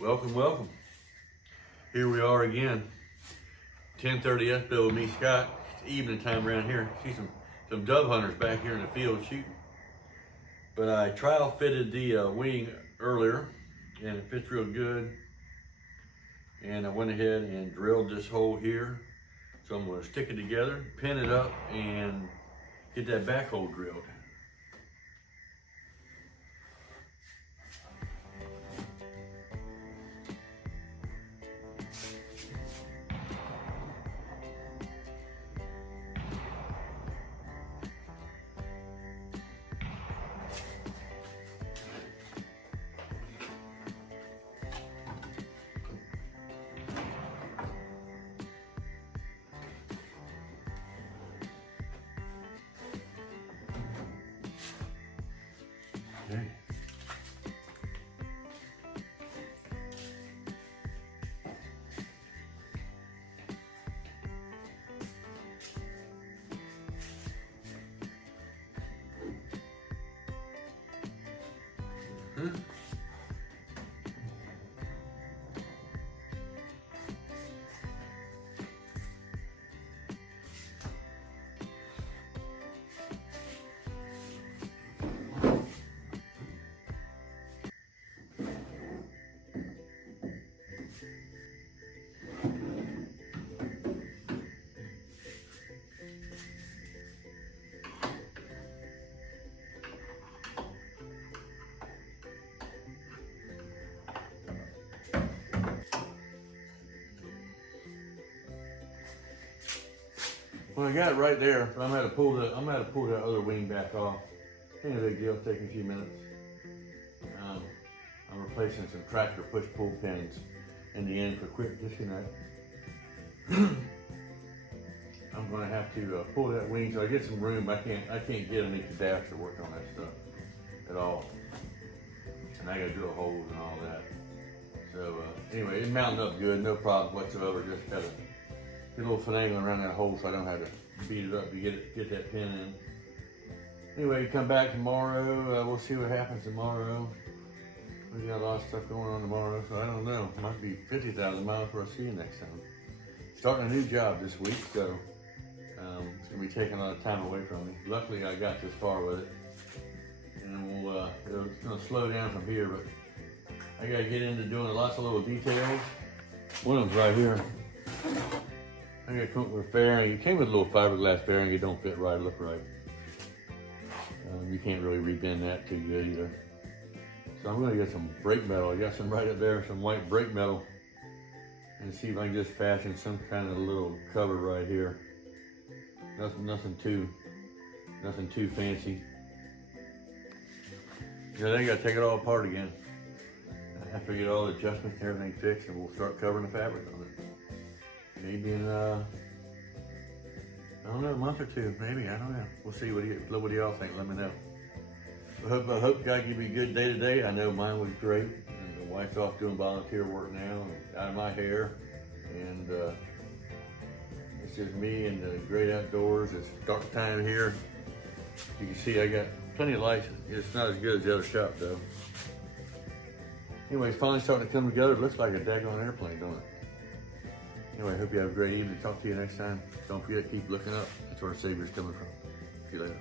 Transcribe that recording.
Welcome, welcome. Here we are again. 10:30 SBO with me, Scott. It's evening time around here. See some dove hunters back here in the field shooting. But I trial fitted the wing earlier and it fits real good. And I went ahead and drilled this hole here. So I'm gonna stick it together, pin it up, and get that back hole drilled. Okay. Well, I got it right there, but I'm gonna pull that other wing back off. Ain't a big deal, it's taking a few minutes. I'm replacing some tractor push-pull pins in the end for quick disconnect. I'm gonna have to pull that wing so I get some room. I can't get underneath the dash to work on that stuff at all. And I gotta drill holes and all that. So anyway, it's mounted up good, no problem whatsoever. Just gotta get a little finagling around that hole so I don't have to beat it up to get that pin in. Anyway, come back tomorrow. We'll see what happens tomorrow. We got a lot of stuff going on tomorrow, so I don't know. It might be 50,000 miles before I see you next time. Starting a new job this week, so it's gonna be taking a lot of time away from me. Luckily, I got this far with it, and it's gonna slow down from here. But I gotta get into doing lots of little details. One of them's right here. I got to come up with a fairing. It came with a little fiberglass fairing. It don't fit right, look right. You can't really rebend that too good either. So I'm going to get some brake metal. I got some right up there, some white brake metal, and see if I can just fashion some kind of little cover right here. Nothing too fancy. Then I got to take it all apart again. After I get all the adjustments and everything fixed, and we'll start covering the fabric on it. Maybe in, I don't know, a month or two, maybe, I don't know. We'll see what y'all think, let me know. I hope God give you a good day today. I know mine was great, and the wife's off doing volunteer work now, and out of my hair, and it's just me and the great outdoors. It's dark time here. You can see I got plenty of lights. It's not as good as the other shop though. Anyway, it's finally starting to come together. It looks like a daggone airplane, don't it? Anyway, I hope you have a great evening. Talk to you next time. Don't forget, keep looking up. That's where the Savior's coming from. See you later.